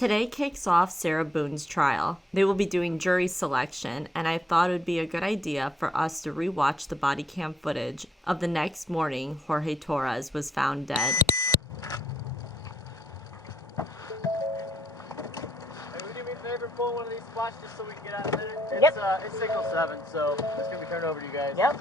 Today kicks off Sarah Boone's trial. They will be doing jury selection, and I thought it would be a good idea for us to rewatch the body cam footage of the next morning Jorge Torres was found dead. Hey, would you do me a favor, pull one of these spots just so we can get out of there? It's signal 7, so it's going to be turned over to you guys. Yep.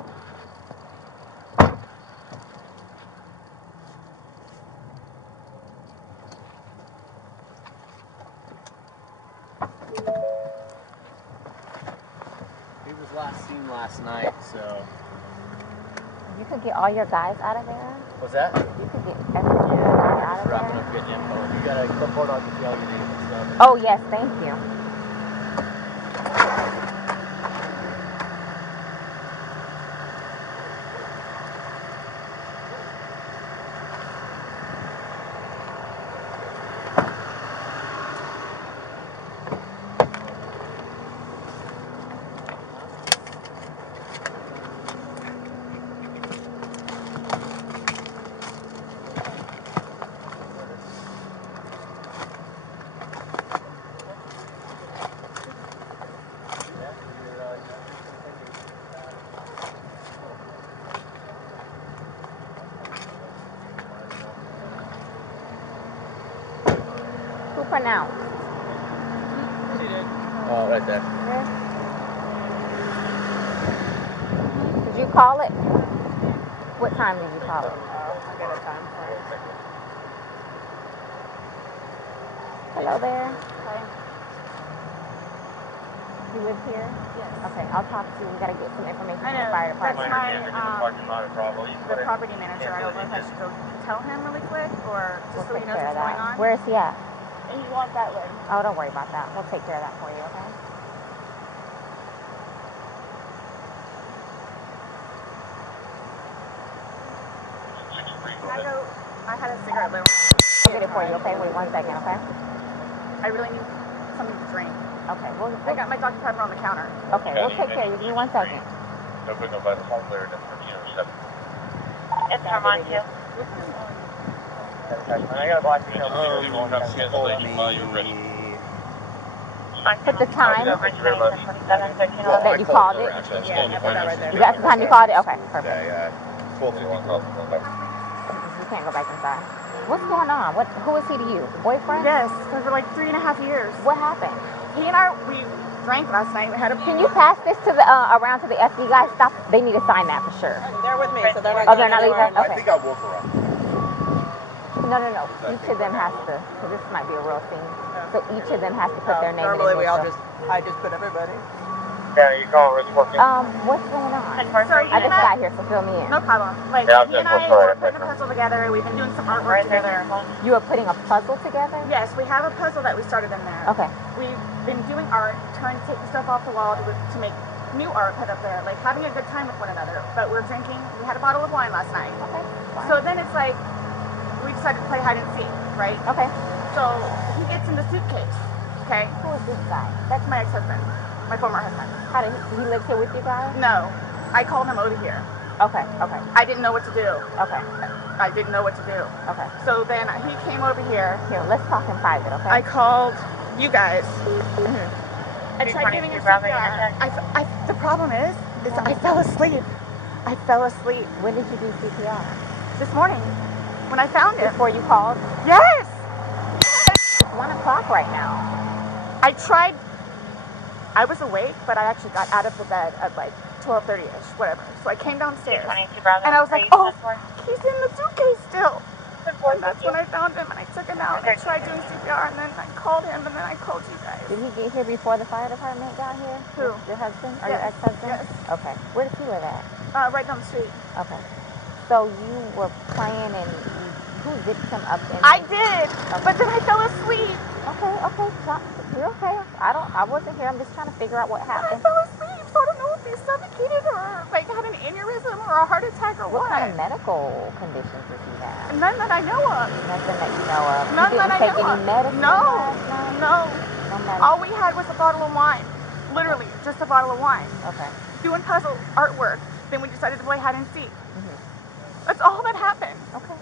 He was last seen last night, so... You could get all your guys out of there. What's that? You could get everyone out of there. Wrapping up getting info. If you got a clipboard, I can see all your names and stuff. Oh, yes, thank you. Who pronounced? She did. Oh, right there. Did you call it? What time did you call it? I got a time for it. Hello there. Hi. You live here? Yes. Okay, I'll talk to you. We gotta get some information I from the know. fire That's department. the property manager. I don't know if I should go tell him really quick or We'll just so he take knows care of what's going that. on. Where is he at? And you want that way. Oh, don't worry about that. We'll take care of that for you, okay? Can I go? I had a cigarette lit. I'll get it for you, okay? Wait 1 second, okay? I really need something to drink. Okay, we'll I got my Dr. Pepper on the counter. okay, we'll take care of you. Give me 1 second. It's Armand too. I got a black detail. Put the time Thank you very much. that you called it. Yeah, I put that right there. That's the time you called it? Okay, perfect. Yeah, 12:54. You can't go back inside. What's going on? Who is he to you? Boyfriend? Yes, for like 3.5 years. What happened? He and I, we drank last night. We had a. Can you pass this to the around to the FD guys? Stop. They need to sign that for sure. They're with me, so they're not. Oh, they're not leaving? I Okay. think I woke her up. No. Each of them has to. So this might be a real thing. So each of them has to put their name Normally in. we all I just put everybody. Yeah, you call Rich working. What's going on? So I just got here, so fill me in. No problem. Like, Yeah, he and I that's were right. putting a puzzle together. We've been doing some artwork Right there. together. You are putting a puzzle together? Yes, we have a puzzle that we started in there. Okay. We've been doing art, trying to take the stuff off the wall to make new art put up there, like having a good time with one another. But we're drinking. We had a bottle of wine last night. Okay. Fine. So then it's like, we decided to play hide and seek, right? Okay. So he gets in the suitcase, okay? Who is this guy? That's my ex-husband, my former husband. How did he live here with you guys? No, I called him over here. Okay. I didn't know what to do. Okay. I didn't know what to do. Okay. So then he came over here. Here, let's talk in private, okay? I called you guys. Mm-hmm. I tried giving him CPR. The problem is I fell asleep. I fell asleep When did you do CPR? this morning when I found him. Before you called? Yes! It's 1 o'clock right now. I tried. I was awake, but I actually got out of the bed at like 12:30ish, whatever. So I came downstairs, and I was like, oh, he's in the suitcase still. And that's when I found him, and I took him out, and I tried doing CPR, and then I called him, and then I called you guys. Did he get here before the fire department got here? Who? Your husband or your Yes. ex-husband? Yes. Okay. Where does he live at? Right down the street. Okay. So you were playing and who zipped him up in? I did, but then I fell asleep. Okay. So, you're okay. I wasn't here. I'm just trying to figure out what I happened. fell asleep, so I don't know if he suffocated or like had an aneurysm or a heart attack or What what. kind of medical conditions does he have? None that I know of. Nothing that you know of. None You that didn't I take know any of. medicine No, last night? no. No medicine. All we had was a bottle of wine. Literally, just a bottle of wine. Okay. Doing puzzle artwork. Then we decided to play hide and seek. Mhm. That's all that happened. Okay.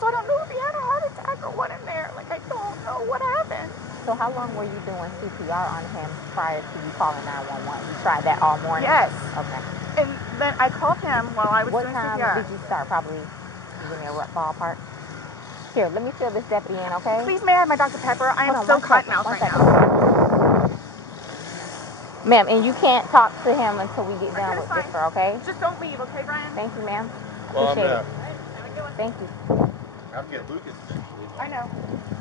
So I don't know if he had a heart attack or what in there. Like, I don't know what happened. So how long were you doing CPR on him prior to you calling 911? You tried that all morning? Yes. Okay. And then I called him while I was What doing time CPR. did you start? Probably, you give me a rough ballpark. Here, let me fill this deputy in, okay? Please, may I have my Dr. Pepper? I am Hold on, so one cotton second, mouth one right second. now. Ma'am, and you can't talk to him until we get done with fine. this, sir, okay? Just don't leave, okay, Brian? Thank you, ma'am. Well, I'm Appreciate gonna it. Thank you. have to get Lucas eventually. I know.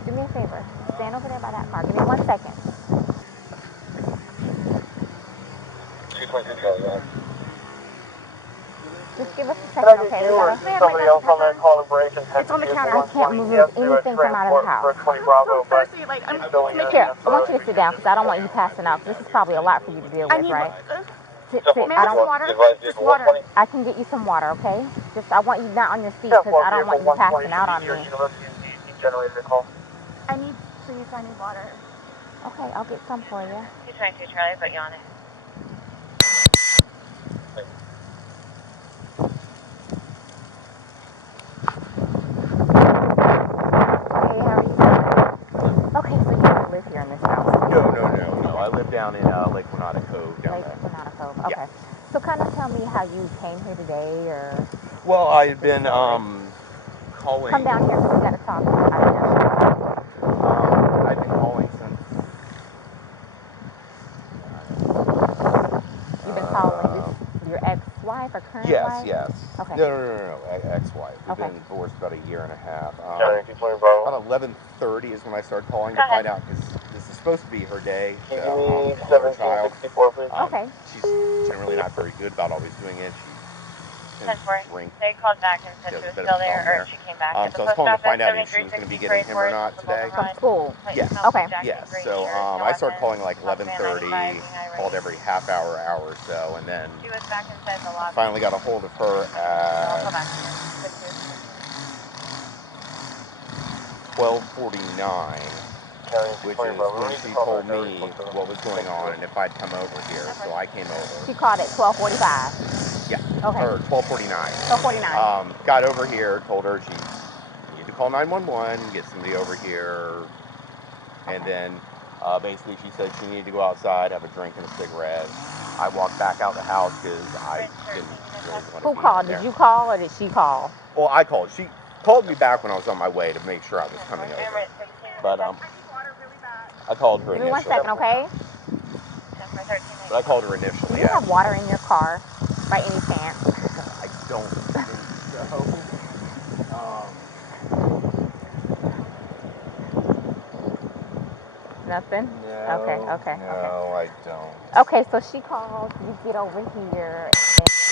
Do me a favor. Stand over there by that car. Give me 1 second. 222 Charlie, yeah. Just give us a Can I second, get okay? you We or gotta... May I have my somebody Dr. else on that Pepper? call and break and It's on the counter. I can't move anything from out of the house. For 20 I'm Bravo, so but thirsty. Like, I'm filling in. Here, I want you to sit down because I don't want you passing out. This is probably a lot for you to deal I with, need right? Sit. May I I have some don't... water? Advise Just vehicle water. 120. I can get you some water, okay? Just, I want you not on your seat Yeah, because I don't want you passing out on me. University and DEC generator call. I need, please, I need water. Okay, I'll get some for you. 222 Charlie, put you on it. Hey, how are you? Okay, so you don't live here in this house. No. I live down in Lake Renata Cove down Lake there. Renata Cove. Okay. Yeah. So kind of tell me how you came here today, or Well, I've been calling. come down here. We gotta talk. I've been calling since. You've been calling this your ex-wife or current wife? Yes. Okay. No. Ex-wife. We've Okay. been divorced about a year and a half. Generator 220 Bravo. About 11:30 is when I started calling Go to ahead. find out because this is supposed to be her day Can to you give me call her child. 1764, please? Okay. She's generally not very good about always doing it. She tends to drink. They called back and said She she has was a bit of still a there, problem or there. she came back. So I was calling to find out if she was going to be getting him or not today. From school. Yes. Okay. Yes. So I started calling like 11:30, called every half hour or so, and then She was back inside the lobby. finally got a hold of her I'll at go back to her. 12:49, which is when she told me what was going on and if I'd come over here. So I came over. She called at 12:45. Yeah. Okay. Or 12:49. 12:49. Got over here, told her she needed to call 911, get somebody over here, and then basically she said she needed to go outside, have a drink and a cigarette. I walked back out the house because I didn't really want to Who be called? in there. Did you call or did she call? Well, I called. She called me back when I was on my way to make sure I was coming over. But I called her Give me 1 initially. second, okay? But I called her initially. Do you have water in your car by any chance? I don't think so. Nothing? No. Okay. No, I don't. Okay, so she called, you get over here.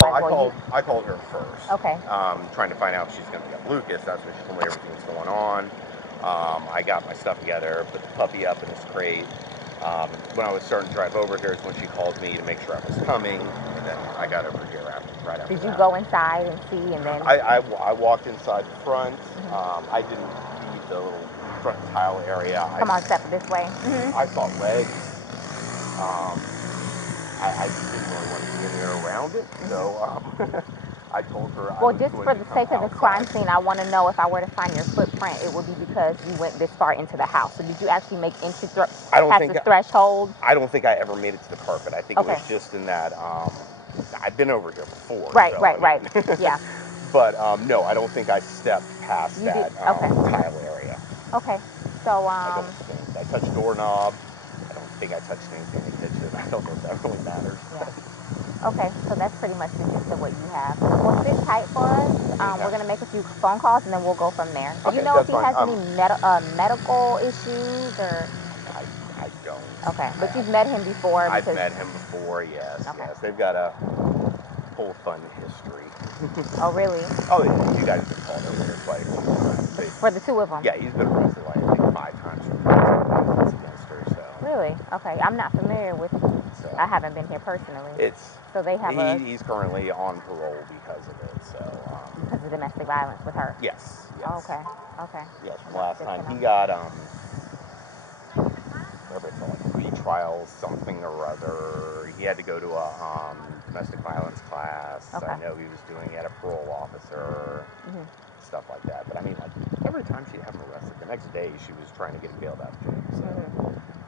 Well, I called her first. Okay. Trying to find out if she's going to get Lucas. That's when she told me everything was going on. I got my stuff together, put the puppy up in his crate. When I was starting to drive over here is when she called me to make sure I was coming, and then I got over here right after Did you that. go inside and see, and then? I walked inside the front. I didn't leave the little front tile area. Come on, step this way. I saw legs. I just didn't really want to be in there around it, so I told her I Well, was just going for to the come sake of the crime outside. scene, I want to know if I were to find your footprint, it would be because you went this far into the house. So did you actually make entry past the threshold? I don't think I ever made it to the carpet. I think it Okay. was just in that. I've been over here before. Right, so, right. Yeah. But no, I don't think I stepped past that tile area. Okay. So I don't think I touched doorknob. I don't think I touched anything in the kitchen. I don't know if that really matters. Yeah. Okay, so that's pretty much the gist of what you have. Well, sit tight for us. We're going to make a few phone calls, and then we'll go from there. Do you know if he has any medical issues, or? I don't. Okay, but you've met him before? I've met him before, yes. Okay. Yes. They've got a whole fun history. Oh, really? Oh, yeah. You guys have called over here quite a few times. For the two of them? Yeah, he's been arrested, like, I think 5 times for violence against her, so. Really? Okay. I'm not familiar with, I haven't been here personally. So they have he's currently on parole because of it, so. Because of domestic violence with her? Yes. Okay. Yes, from last time. He got, whatever it's called, like retrial something or other. He had to go to a domestic violence class. Okay. I know he was doing it at a parole officer, stuff like that. But I mean, like, every time she'd have him arrested, the next day she was trying to get him bailed out of jail. So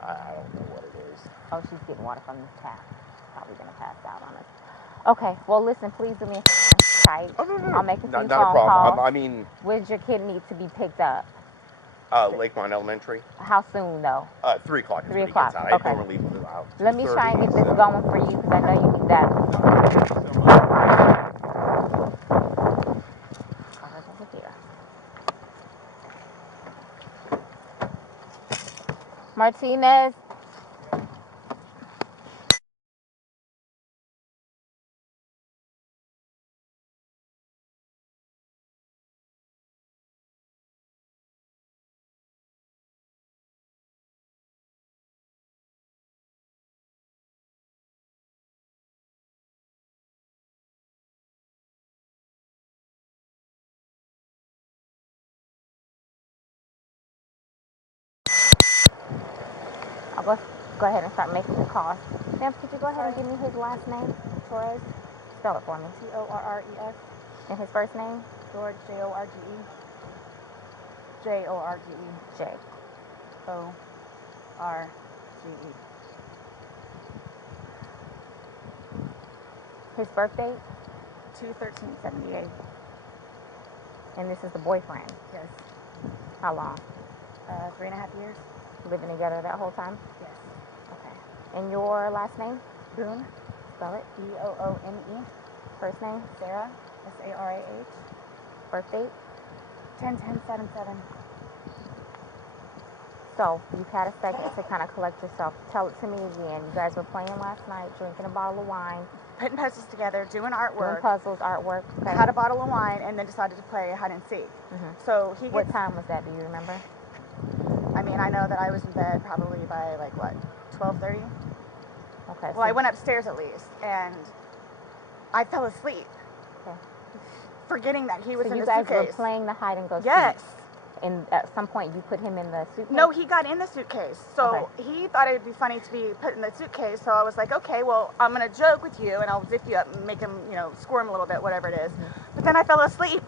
I don't know what it is. Oh, she's getting water from the tap. Probably gonna pass out on us. Okay, well listen, please do me a favor. Tight. Oh, no. I'll make a few not phone a problem. calls. I mean, Where's your kid need to be picked up? Lakemont Elementary. How soon though? 3 o'clock is 3 when he gets o'clock, out. okay. I normally leave out 2:30. Let me try and get this going for you because I know you need that. Cars over here. Martinez. I'll go ahead and start making the calls. Ma'am, could you go ahead and give me his last name? Torres. Spell it for me. Torres. And his first name? George, Jorge. Jorge. J. Orge. His birth date? 2/13/78. And this is the boyfriend. Yes. How long? 3.5 years. Living together that whole time? Yes. Okay. And your last name? Boone. Spell it. Boone. First name? Sarah. Sarah. Birth date? 10/10/77. So, you've had a second to kind of collect yourself. Tell it to me again. You guys were playing last night, drinking a bottle of wine, Putting puzzles together, doing doing artwork. puzzles, artwork. Okay. Had a bottle of wine and then decided to play hide and seek. So he What gets, time was that? Do you remember? I mean, I know that I was in bed probably by like what, 12:30? Okay. Well, I went upstairs at least and I fell asleep. Okay. Forgetting that he was So in you the guys suitcase. were playing the hide and go seek. Yes. And at some point you put him in the suitcase? No, he got in the suitcase. So Okay. he thought it would be funny to be put in the suitcase. So I was like, okay, well, I'm going to joke with you and I'll zip you up and make him, squirm a little bit, whatever it is. But then I fell asleep.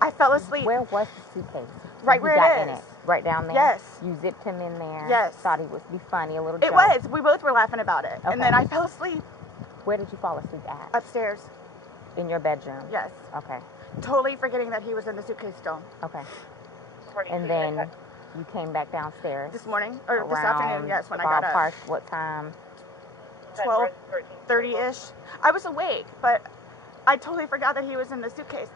I fell asleep. Where was the suitcase? Right when where he got it in is. it? Right down there? Yes. You zipped him in there? Yes. Thought he would be funny, a little It joke? was. We both were laughing about it. Okay. And then I fell asleep Where did you fall asleep at? upstairs. In your bedroom? Yes. Okay. Totally forgetting that he was in the suitcase still. Okay. And then you came back downstairs? This morning, or this around afternoon, yes, when I got ballpark, up. what time? 12:30-ish. I was awake, but I totally forgot that he was in the suitcase.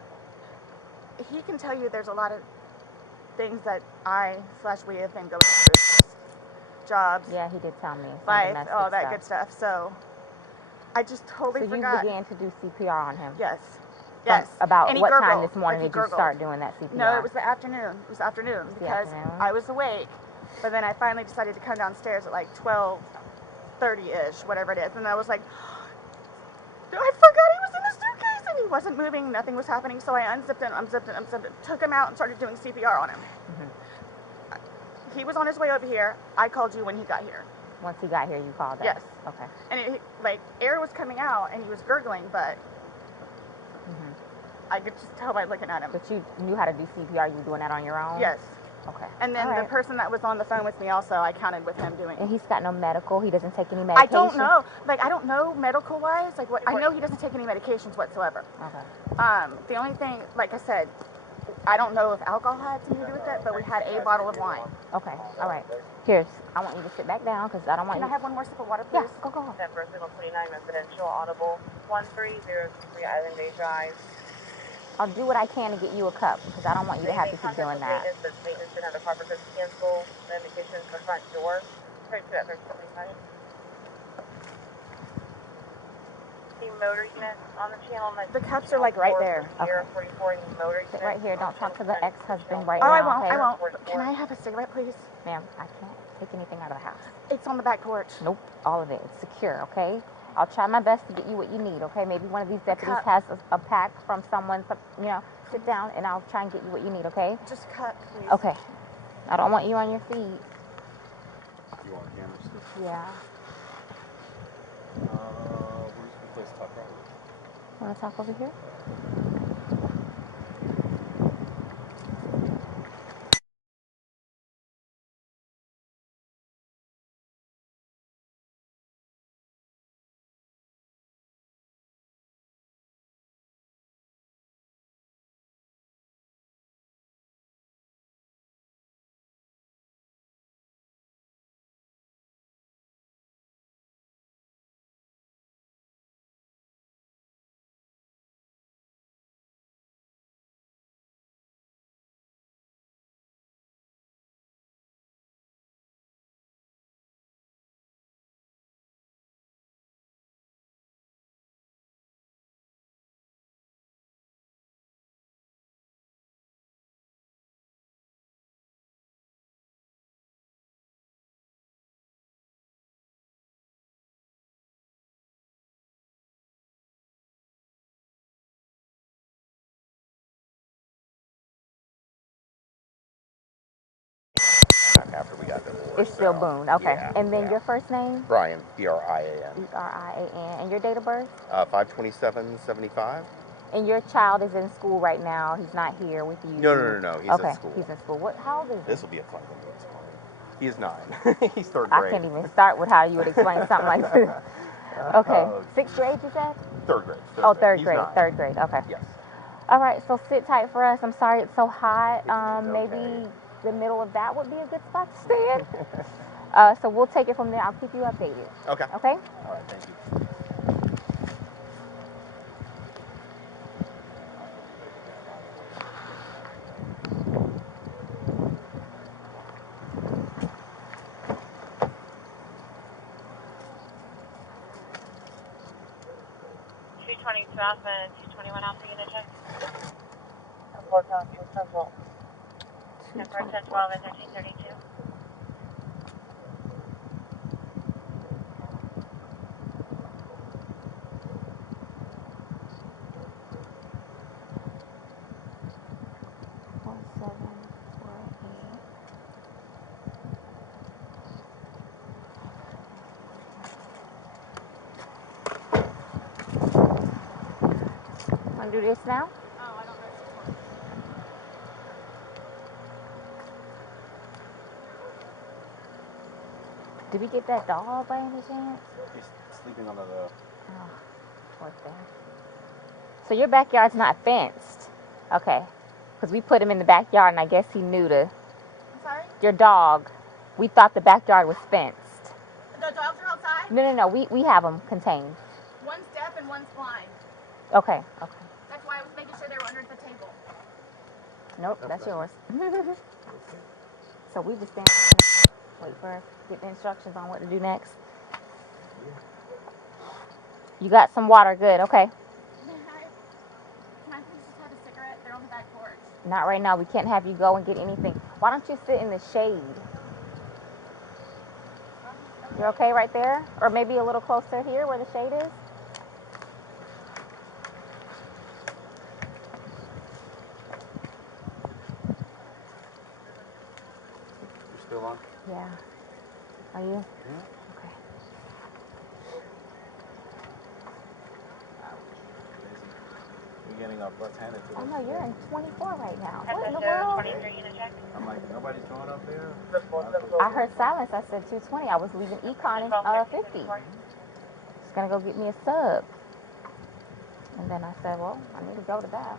He can tell you there's a lot of things that we have been going through. Jobs, Yeah, he did tell me. Some life, domestic all that stuff. good stuff. So I just totally So you forgot. began to do CPR on him? Yes. From Yes. About And he what time gurgled, this morning like he did you gurgled. start doing that CPR? No, it was the afternoon. It was the afternoon the because afternoon? I was awake, but then I finally decided to come downstairs at like 12:30-ish, whatever it is, and I was like, I forgot he was in the suitcase, and he wasn't moving. Nothing was happening, so I unzipped it, took him out, and started doing CPR on him. He was on his way over here. I called you when he got here. Once he got here, you called us? Yes. Okay. And air was coming out, and he was gurgling, but I could just tell by looking at him. But you knew how to do CPR? You were doing that on your own? Yes. Okay. And then the person that was on the phone with me also, I counted with him doing. And he's got no medical? He doesn't take any medication? I don't know. I don't know medical-wise. I know he doesn't take any medications whatsoever. Okay. The only thing, like I said, I don't know if alcohol had something to do with it, but we had a bottle of wine. Okay. All right. Here, I want you to sit back down because I don't want Can you... I have one more sip of water, please? Yeah, go. Denver, Signal 29, residential, audible, 1303 Island Bay Drive. I'll do what I can to get you a cup because I don't want you to have to keep doing that. Maintenance didn't have the proper goods cancel. The indication is the front door. 32 at 1325. The motor unit on the channel. The cups are like right there. Okay. 44 motor Sit unit. right here. Don't talk to the ex-husband right Oh, now, I won't. okay? I won't. Can I have a cigarette, please? Ma'am, I can't take anything out of the house. It's on the back porch. Nope, all of it. It's secure, okay? I'll try my best to get you what you need, okay? Maybe one of these deputies cup. has a pack from someone, sit down and I'll try and get you what you need, okay? Just a cup, please. Okay. I don't want you on your feet. You want camera still? Yeah. Where's the place to talk about? Want to talk over here? back after we got divorced. It's still Boone. Okay. Yeah, And then your first name? Brian, Brian. Brian. And your date of birth? 5/27/75. And your child is in school right now. He's not here with you. No. He's at school. He's in school. How old is he? This will be a fun one to explain. He is 9. He's third grade. I can't even start with how you would explain something like this. Okay. Sixth grade, you said? Third grade. Third grade. 9. Third grade. Okay. Yes. All right. So sit tight for us. I'm sorry it's so hot. It's Maybe okay. the middle of that would be a good spot to stand. So we'll take it from there. I'll keep you updated. Okay. Okay? All right. Thank you. 222 Alpha and 221 Alpha unit check. 4 Houston Central. 10 12 and 1332. Want to do this now? Oh, I don't know. Did we get that dog by any chance? He's sleeping under the... Oh, poor thing. So your backyard's not fenced? Okay. Because we put him in the backyard and I guess he knew to... I'm sorry? Your dog, we thought the backyard was fenced. The dogs are outside? No. We have them contained. One's deaf and one's blind. Okay. That's why I was making sure they were under the table. Nope, that's yours. So we just stand... Wait for get the instructions on what to do next. You got some water, good, okay. Can I please just have a cigarette? They're on the back porch. Not right now, we can't have you go and get anything. Why don't you sit in the shade? You're okay right there? Or maybe a little closer here where the shade is? You're still on? Yeah. Are you? Yeah. Okay. We're getting our butts handed to us. Oh no, you're in 24 right now. 10 What in the world? 23 unit check. I'm like, nobody's going up there? I heard silence. I said 220. I was leaving Econ in 50. Just gonna go get me a sub. And then I said, well, I need to go to that.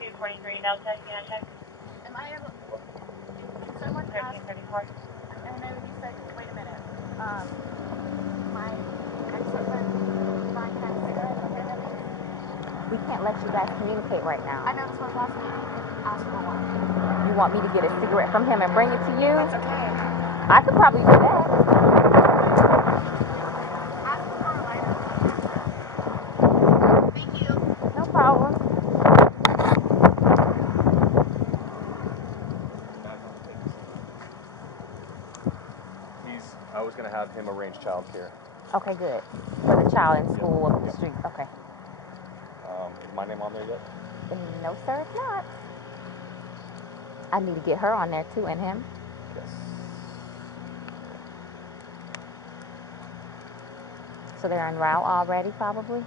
243 Delta unit check. Am I able... Someone asked... 1334. I know you said... Wait a minute. My ex-husband, Brian, can I have a cigarette? Okay, everything? We can't let you guys communicate right now. I know this was last meeting. Ask for one. You want me to get a cigarette from him and bring it to you? That's okay. I could probably do that. Ask for a lighter. Thank you. No problem. I was going to have him arrange childcare. Okay, good. For the child in school up the street. Okay. Is my name on there yet? No, sir, it's not. I need to get her on there too, and him. Yes. So they're en route already, probably?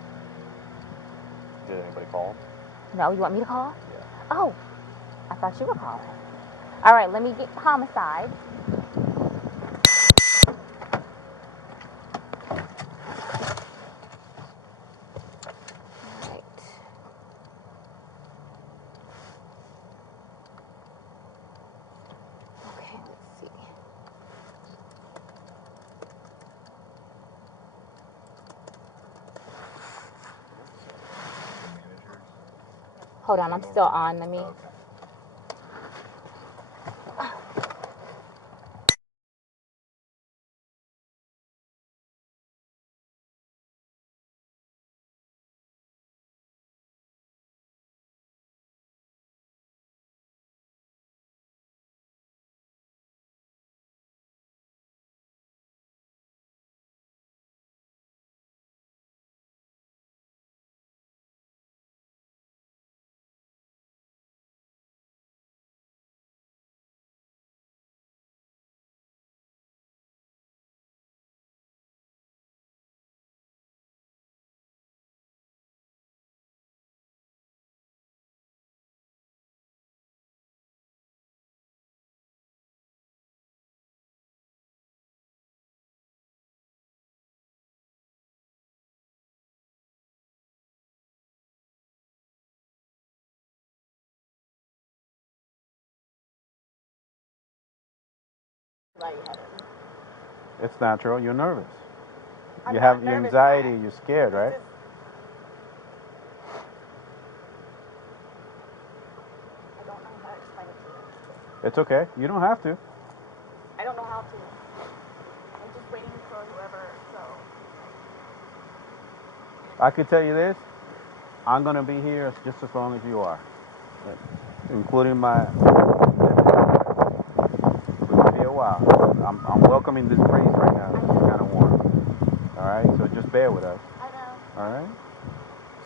Did anybody call him? No, you want me to call? Yeah. Oh, I thought you were calling. All right, let me get homicide. All right. Okay, let's see. Hold on, I'm still on. Let me. Okay. lightheaded. It's natural. You're nervous. I'm You not have your nervous, anxiety. Brian. You're scared, right? This is- I don't know how to explain it to you. It's okay. You don't have to. I don't know how to. I'm just waiting for whoever, so. I could tell you this. I'm gonna be here just as long as you are, including my. It's gonna be a while. I'm welcoming this breeze right now. It's kind of warm. All right, so just bear with us. I know. All right.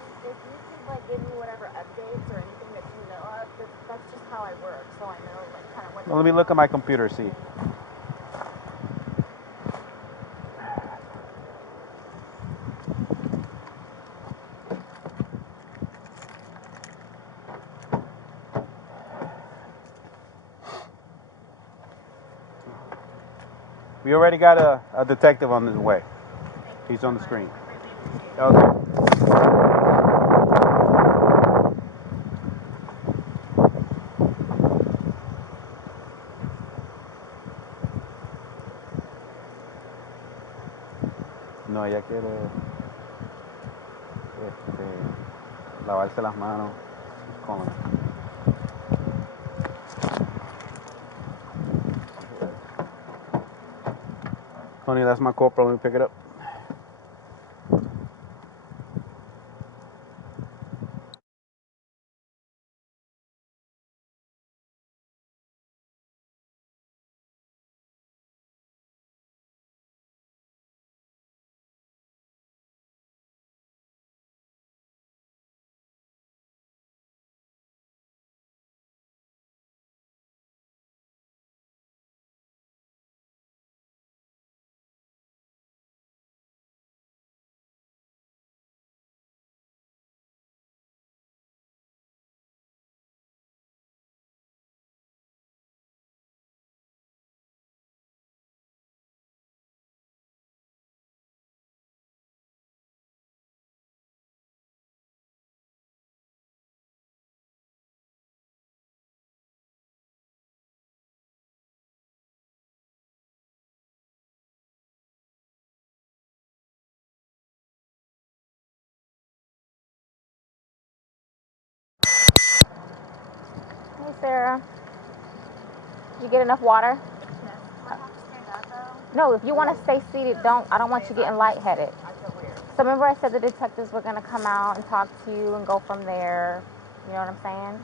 If you could like give me whatever updates or anything that you know of, that's just how I work, so I know like kind of what. Well, let me look at my computer. See. We already got a detective on his way. He's on the screen. Okay. No, ella quiere lavarse las manos con. Honey, that's my corporal. Let me pick it up. Hey, Sarah. You get enough water? Yes. Do I have to stand up though? No, if you want to stay seated, don't. I don't want you getting lightheaded. I feel weird. So remember I said the detectives were going to come out and talk to you and go from there. You know what I'm saying?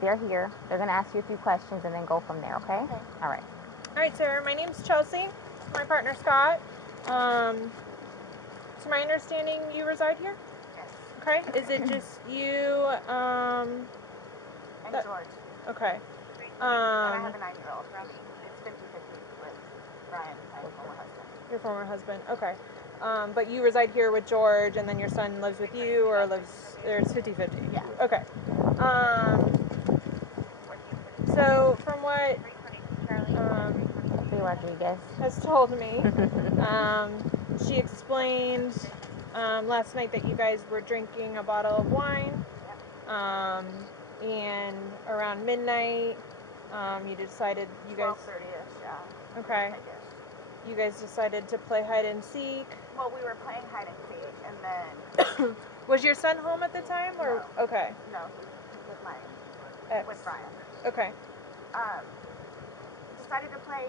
They're here. They're going to ask you a few questions and then go from there, okay? Okay. All right. All right, Sarah. My name's Chelsea. My partner Scott. To my understanding, you reside here. Yes. Okay. Is it just you? And George. Okay. And I have a 9-year-old. It's 50-50 with Brian, my former husband. Your former husband. Okay. But you reside here with George, and then your son lives with you, or lives there? It's 50-50. Yeah. Okay. So from what Rodriguez has told me, she explained last night that you guys were drinking a bottle of wine, and around midnight, you decided you guys. 12:30ish, yeah. Okay. I guess. You guys decided to play hide and seek. Well, we were playing hide and seek, and then. Was your son home at the time, or No. okay? No, with my Ex. with Brian. Okay. Decided to play.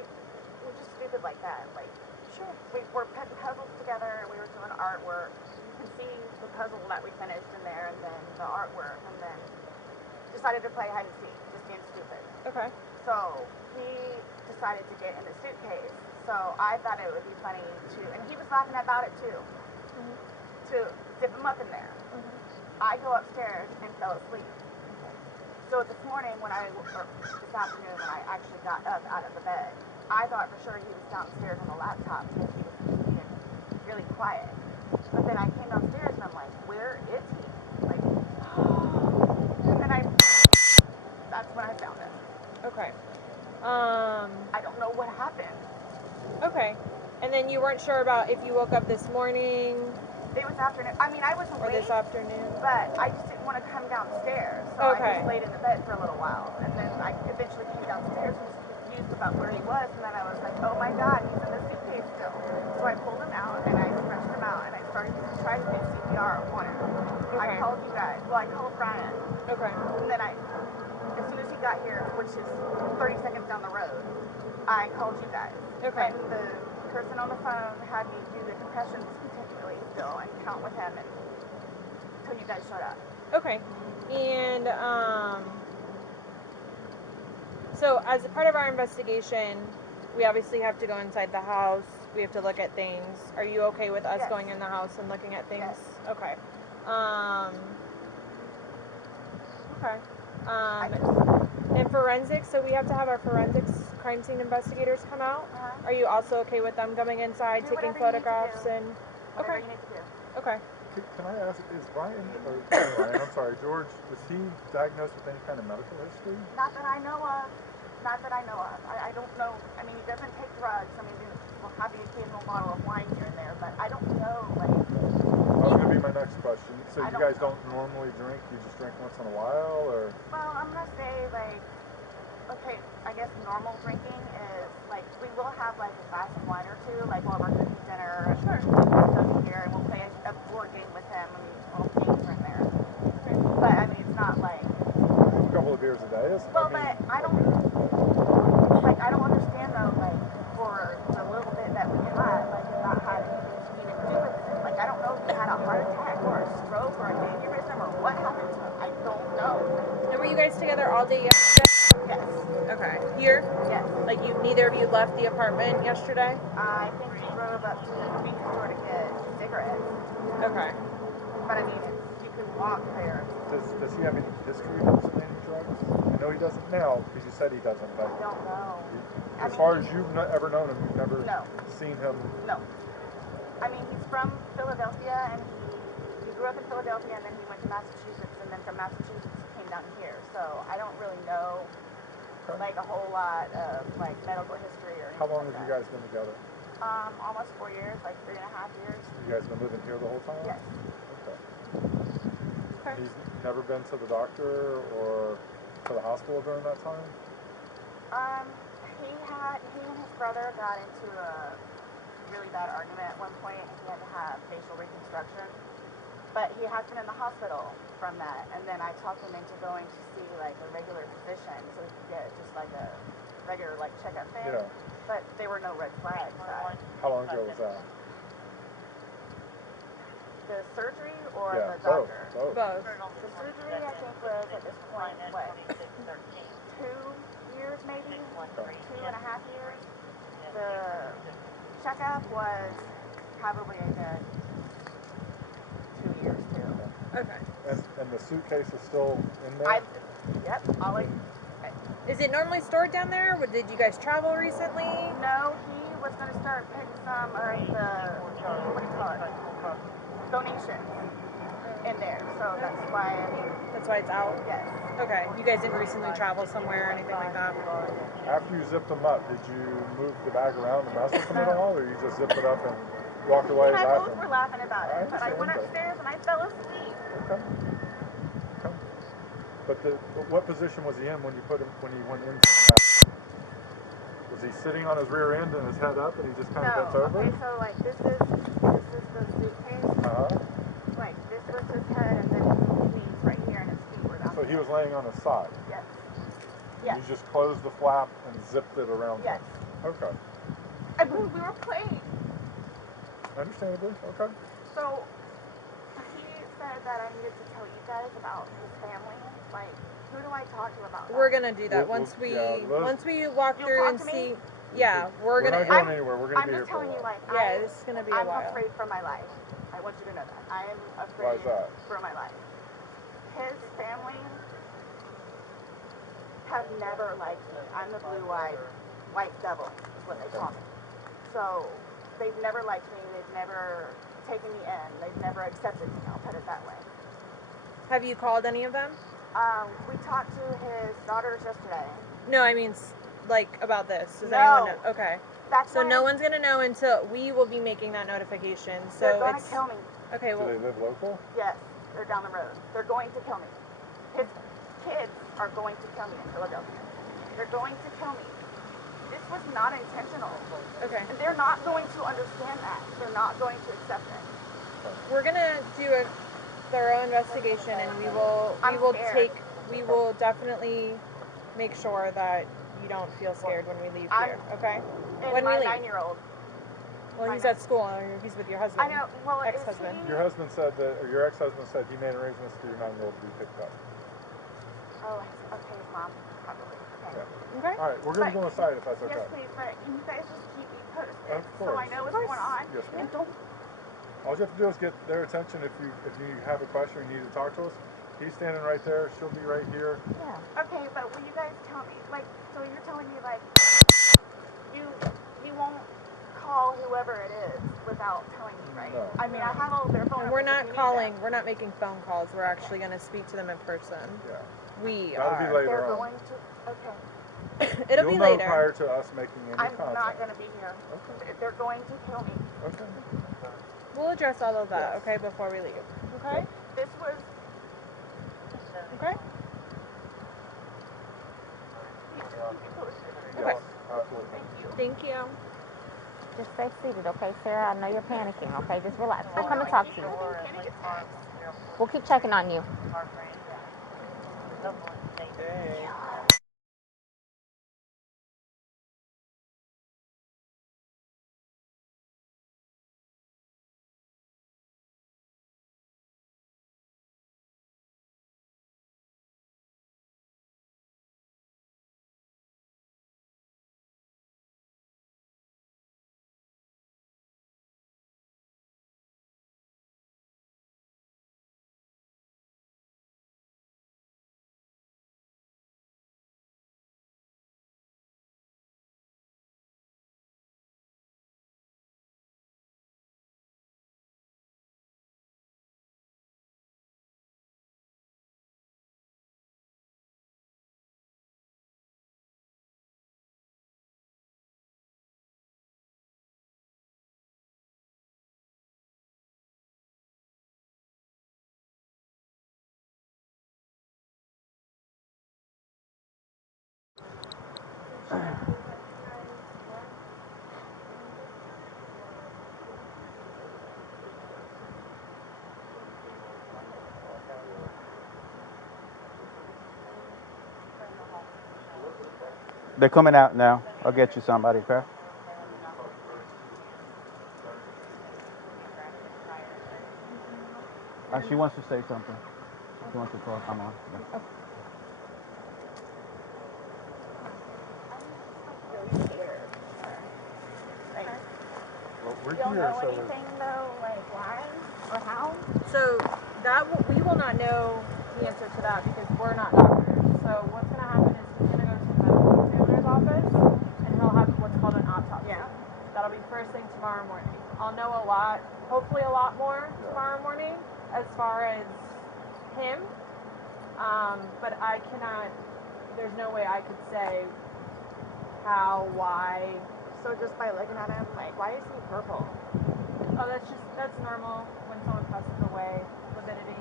We're just stupid like that. Like, Sure. we were putting puzzles together, and we were doing artwork. You can see the puzzle that we finished in there, and then the artwork, and then decided to play hide and seek, just being stupid. Okay. So he decided to get in the suitcase. So I thought it would be funny to, and he was laughing about it too, to zip him up in there. I go upstairs and fell asleep. So this morning or this afternoon when I actually got up out of the bed, I thought for sure he was downstairs on the laptop because he was being really quiet. But then I came downstairs and I'm like, where is he? Like, and then that's when I found him. Okay. I don't know what happened. Okay. And then you weren't sure about if you woke up this morning It was afternoon. I mean, I was or awake, this afternoon. but I just didn't want to come downstairs. So Okay. I just laid in the bed for a little while. And then I eventually came downstairs and was confused about where he was, and then I was like, oh my god, he's in the suitcase still. So I pulled him out, and I stretched him out, and I started to try to do CPR on him. I called you guys. Well, I called Brian. Okay. And then as soon as he got here, which is 30 seconds down the road, I called you guys. Okay. And the person on the phone had me do the compressions continually still and count with him until you guys showed up. Okay. And so as a part of our investigation, we obviously have to go inside the house. We have to look at things. Are you okay with us going in the house and looking at things? Yes. Okay. Okay. And forensics, so we have to have our forensics crime scene investigators come out. Are you also okay with them coming inside, taking photographs and Whatever you need to do. Okay. Can I ask, is Brian, I'm sorry, George, was he diagnosed with any kind of medical history? Not that I know of. Not that I know of. I don't know. I mean, he doesn't take drugs. I mean, we'll have the occasional bottle of wine here and there, but I don't know, like... That was going to be my next question. So you guys don't normally drink? You just drink once in a while, or...? Well, I'm going to say, like, okay, I guess normal drinking is, like, we will have, like, a glass of wine or two, like, while we're cooking dinner. Sure. We'll here, and we'll play a board game with him, and little games here and there. But, I mean, it's not, like... A couple of beers a day? Well, but I don't understand, though, like, for the little bit that we had, like, if that had anything to even do with it. Like, I don't know if he had a heart attack or a stroke or an aneurysm or what happened to him. I don't know. And were you guys together all day yesterday? Yes. Okay. Here? Yes. Like, neither of you left the apartment yesterday? I think he drove up to the convenience store to get cigarettes. Okay. But, I mean, you can walk there. Does he have any history of using any drugs? I know he doesn't now, because you said he doesn't, but... I don't know. As far as you've ever known him, you've never seen him... No. I mean, he's from Philadelphia, and he grew up in Philadelphia, and then he went to Massachusetts, and then from Massachusetts he came down here. So I don't really know, like, a whole lot of, like, medical history or anything. How long have you guys been together? Almost 4 years, like 3.5 years. You guys been living here the whole time? Yes. Okay. He's never been to the doctor or to the hospital during that time? He and his brother got into a really bad argument at one point, and he had to have facial reconstruction. But he has been in the hospital from that, and then I talked him into going to see, like, a regular physician so he could get just, like, a regular, like, checkup thing. Yeah. But there were no red flags. How long ago was that? The surgery or the both. doctor? Both. The surgery, I think, was at this point, what, 2 years maybe? 2.5 years. The checkup was probably a good 2 years too. Okay. And the suitcase is still in there? Yep. Is it normally stored down there? Did you guys travel recently? No, he was going to start putting some of the, what do you call it, donations in there. So that's why, That's why it's out? Yes. Okay. You guys didn't recently travel somewhere or anything like that? After you zipped them up, did you move the bag around and mess with them at all, or you just zipped it up and walked away? Me and I both were laughing about it, but I went upstairs and I fell asleep. Okay. But what position was he in when he went in? Was he sitting on his rear end and his head up, and he just kind of bent over? Okay, so like this is the suitcase. Like this was his head, and then his knees right here, and his feet were down. So he was laying on his side. Yes. Yes. You just closed the flap and zipped it around. Yes. Him. Okay. I believe we were playing. Understandably. Okay. So he said that I needed to tell you guys about his family. Like, who do I talk to about that? We're gonna do that once we walk through and see. Yeah, we're not going anywhere. We're gonna be here for a while. I'm just telling you, like, this is gonna be a while. I'm afraid for my life. I want you to know that. I am afraid Why is that? for my life. His family have never liked me. I'm the blue-eyed white devil, is what they call me. So they've never liked me. They've never taken me in. They've never accepted me. I'll put it that way. Have you called any of them? We talked to his daughters yesterday. No, I mean, like, about this. Does anyone know? Okay. So no one's gonna know until we will be making that notification. So they're gonna kill me. Okay. Well. Do they live local? Yes, they're down the road. They're going to kill me. His kids are going to kill me in Philadelphia. They're going to kill me. this was not intentional. Okay. And they're not going to understand that. They're not going to accept it. We're gonna do a thorough investigation, and we will definitely make sure that you don't feel scared when we leave here. Okay. And When my we leave. 9-year-old. Well, he's at school. He's with your husband. I know. Well, ex-husband. Your husband said that, or your ex-husband said he made arrangements for your 9-year-old to be picked up. Oh, okay, Mom. Probably. Okay. Yeah. Okay. All right, we're going to go inside if that's okay. Yes, please, but can you guys just keep me posted? Of course. So I know what's going on. Yes, ma'am. And don't. All you have to do is get their attention if you have a question or you need to talk to us. He's standing right there. She'll be right here. Yeah. Okay, but will you guys tell me, like, so you're telling me, like, you won't call whoever it is without telling me, right? No. I mean, I have all their phone And numbers. we're not calling. We're not making phone calls. We're actually going to speak to them in person. Yeah. That'll be later They're on. going to. Okay. It'll You'll be later. know prior to us making any I'm contact. not going to be here. Okay. They're going to kill me. Okay. We'll address all of that, Yes. okay, before we leave. Okay? This was. Okay? Yes, absolutely. Thank you. Just stay seated, okay, Sarah? I know you're panicking, okay? Just relax. We'll come and talk to you. We'll keep checking on you. They're coming out now. I'll get you somebody, okay? She wants to say something. She wants to talk. Come on. Yeah. Well, we're You don't here, know so anything though, like why or how? So we will not know the answer to that because we're not doctors. So what's going to happen is he's going to go to the medical examiner's office and he'll have what's called an autopsy. Yeah. That'll be first thing tomorrow morning. I'll know a lot, hopefully a lot more tomorrow morning as far as him. But I cannot, there's no way I could say how, why. So just by looking at him, like, why is he purple? Oh, that's normal when someone passes away. Lividity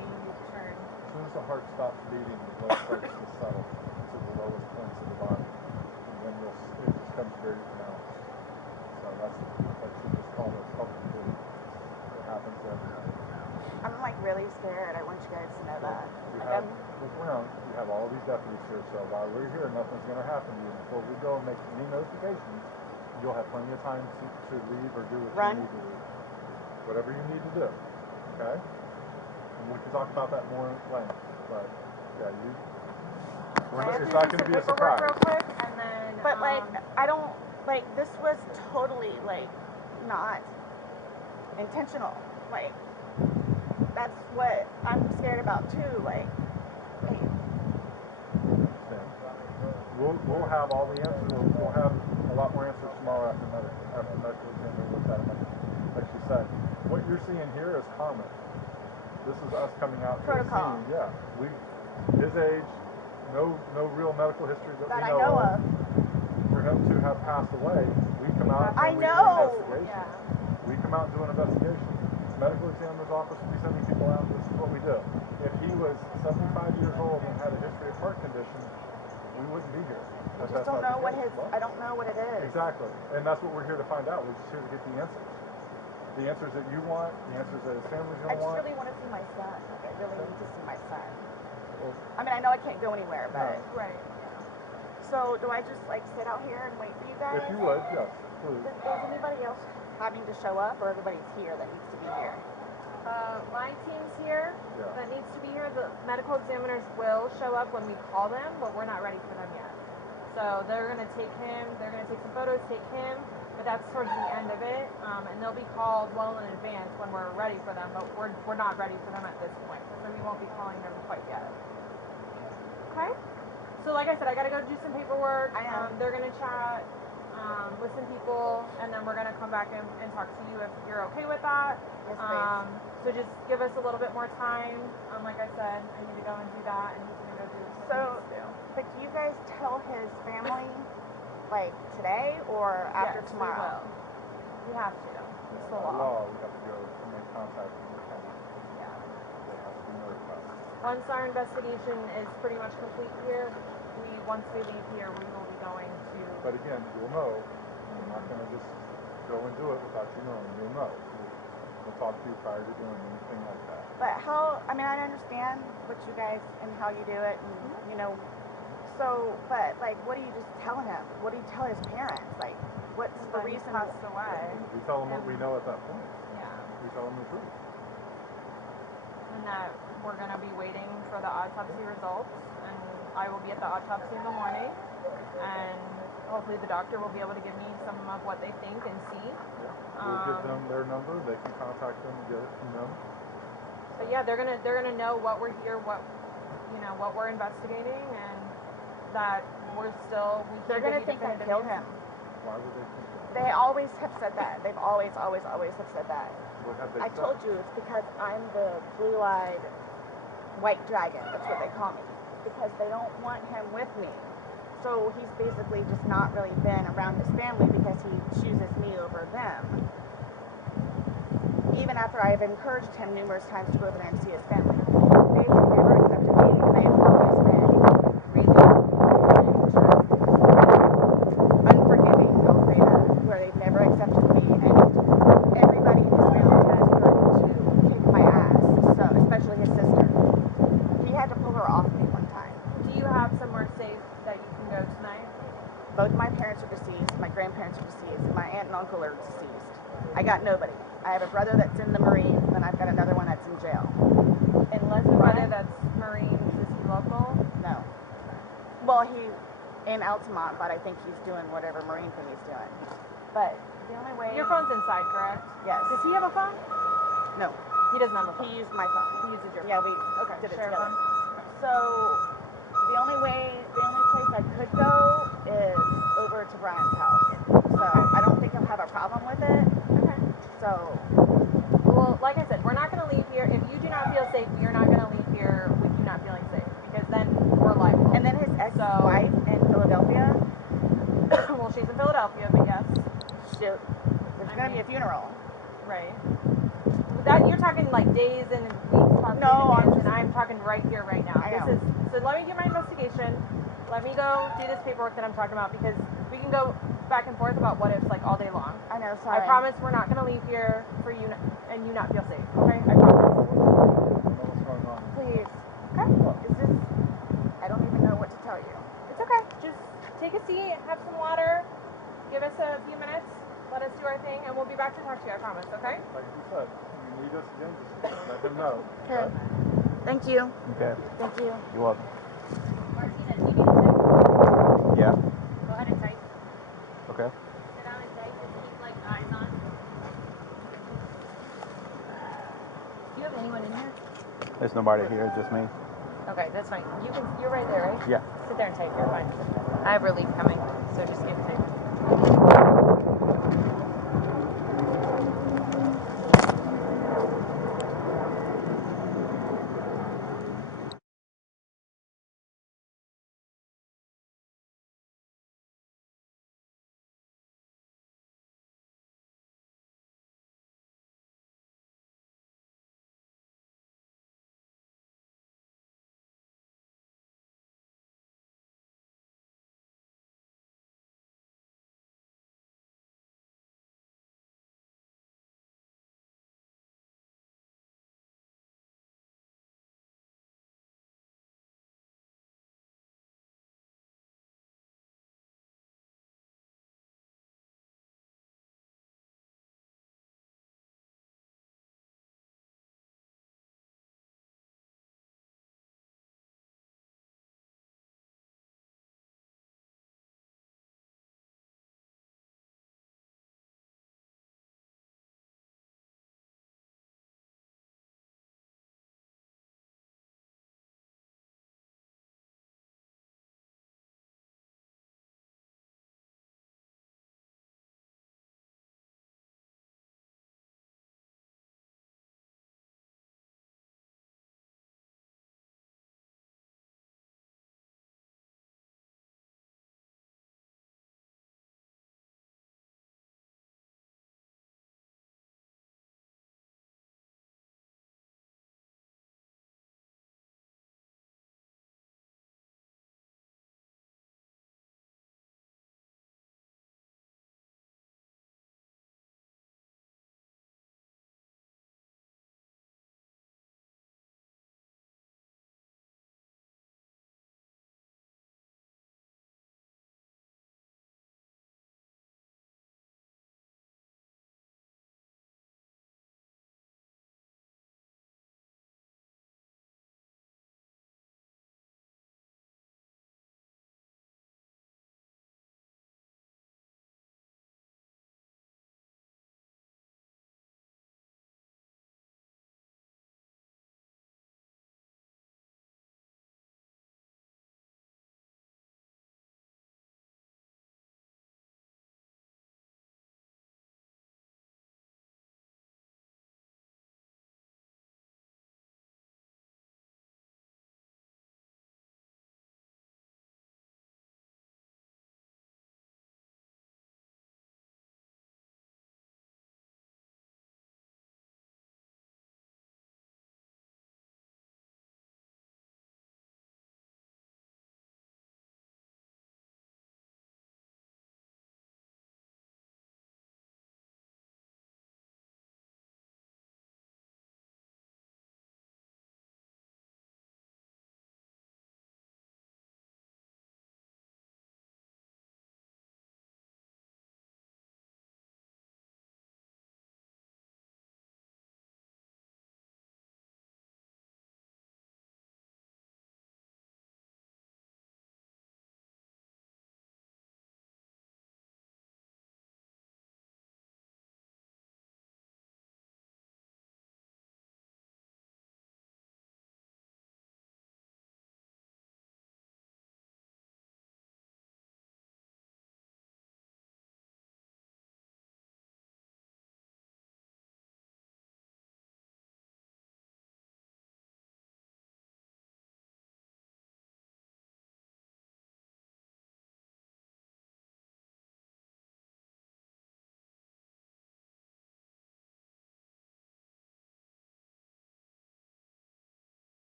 turn. as soon as the heart stops beating, the blood starts to settle to the lowest points of the body, and then it just becomes very pronounced. So that's just called a public bleed. It happens every night. I'm like really scared. I want you guys to know that. Look around. You have all these deputies here, so while we're here, nothing's going to happen to you. Before we go and make any notifications, you'll have plenty of time to leave or do what you need to do. Whatever you need to do. Okay? And we can talk about that more in length. But, yeah, it's not going to be a surprise. Real quick, and then, but, I don't, this was totally, not intentional. That's what I'm scared about, too. Hey. We'll have all the answers. We'll have a lot more answers tomorrow after medical examiner looks at it. Like she said, what you're seeing here is common. This is us coming out to the scene. Yeah, his age, no real medical history that we know of. For him to have passed away, we come out and we do an investigation. Yeah. We come out and do an investigation. Medical examiner's office will be sending people out. This is what we do. If he was 75 years old and had a history of heart condition, we wouldn't be here. I just don't know what his, I don't know what it is. Exactly. And that's what we're here to find out. We're just here to get the answers. The answers that you want, the answers that his family's going to want. I just really want to see my son. Like, I really need to see my son. Well, I mean, I know I can't go anywhere, but... No. Right. So, do I just, like, sit out here and wait for you guys? If you would, yes, please. Is anybody else having to show up, or everybody's here that needs to be here? My team's here. Yeah. That needs to be here. The medical examiners will show up when we call them, but we're not ready for them yet. So they're going to take him, they're going to take some photos, take him, but that's towards the end of it. And they'll be called well in advance when we're ready for them, but we're not ready for them at this point. So we won't be calling them quite yet. Okay? So like I said, I got to go do some paperwork. They're going to chat with some people, and then we're going to come back and talk to you if you're okay with that. Yes, please. So just give us a little bit more time. Like I said, I need to go and do that, and he's going to go do what he needs to do. But do you guys tell his family, like, today or after Yes, tomorrow? We have to. It's the By law. law, we have to go and make contact with the family. Yeah. They have to be notified. Once our investigation is pretty much complete here, once we leave here, we will be going to... But again, you'll know. We're not going to just go and do it without you knowing. You'll know. We'll talk to you prior to doing anything like that. But how, I mean, I understand what you guys and how you do it, and, you know, so, but, like, what do you just tell him? What do you tell his parents? Like, what's the He reason? passed away. We tell them what we know at that point. Yeah. We tell them the truth. And that we're going to be waiting for the autopsy results, and I will be at the autopsy in the morning, and hopefully the doctor will be able to give me some of what they think and see. Yeah. We'll give them their number. They can contact them and get it from them. But yeah, they're gonna know what we're here, what we're investigating, and that They're gonna think I killed him. Why would they think that? They always have said that. They've always have said that. What have they I said? told you it's because I'm the blue-eyed white dragon. That's what they call me. Because they don't want him with me. So he's basically just not really been around his family because he chooses me over them. Even after I've encouraged him numerous times to go over there and see his family. They've never accepted me because I have always been really unforgiving, I'll say that, where they've never accepted me, and everybody in his family has threatened to kick my ass, so especially his sister. He had to pull her off me one time. Do you have somewhere safe that you can go tonight? Both my parents are deceased, my grandparents are deceased, and my aunt and uncle are deceased. I got nobody. I have a brother that's in the Marines, and I've got another one that's in jail. And the brother that's Marines, is he local? No. Well, he in Altamont, but I think he's doing whatever Marine thing he's doing. But the only way... Your phone's inside, correct? Yes. Does he have a phone? No. He doesn't have a phone. He used my phone. He uses your phone. Yeah, we did it share together. phone. So the only place I could go is over to Brian's house. So I don't think he'll have a problem with it. Okay. So, well, like I said, we're not going to leave here. If you do not feel safe, we are not going to leave here with you not feeling safe, because then we're liable. and then his ex-wife in Philadelphia. Well, she's in Philadelphia, but yes. There's going to be a funeral. Right. That you're talking like days and weeks possibly No, in advance, and I'm talking right here, right now. I know. So let me do my investigation. Let me go do this paperwork that I'm talking about, because we can go back and forth about what ifs like all day long. I know, sorry. I promise we're not going to leave here for you and you not feel safe, okay? I promise. What's going on? Please. Okay. Is this... I don't even know what to tell you. It's okay. Just take a seat, have some water, give us a few minutes, let us do our thing, and we'll be back to talk to you, I promise, okay? Like you said, if you need us again, just let them know. Okay. Thank you. Okay. Thank you. You're welcome. Martina, do you need to type? Yeah. Go ahead and type. Okay. Sit down and type. Just keep like eyes on. Do you have anyone in here? There's nobody here, just me. Okay, that's fine. You're right there, right? Yeah. Sit there and type. You're fine. I have relief coming, so just give type.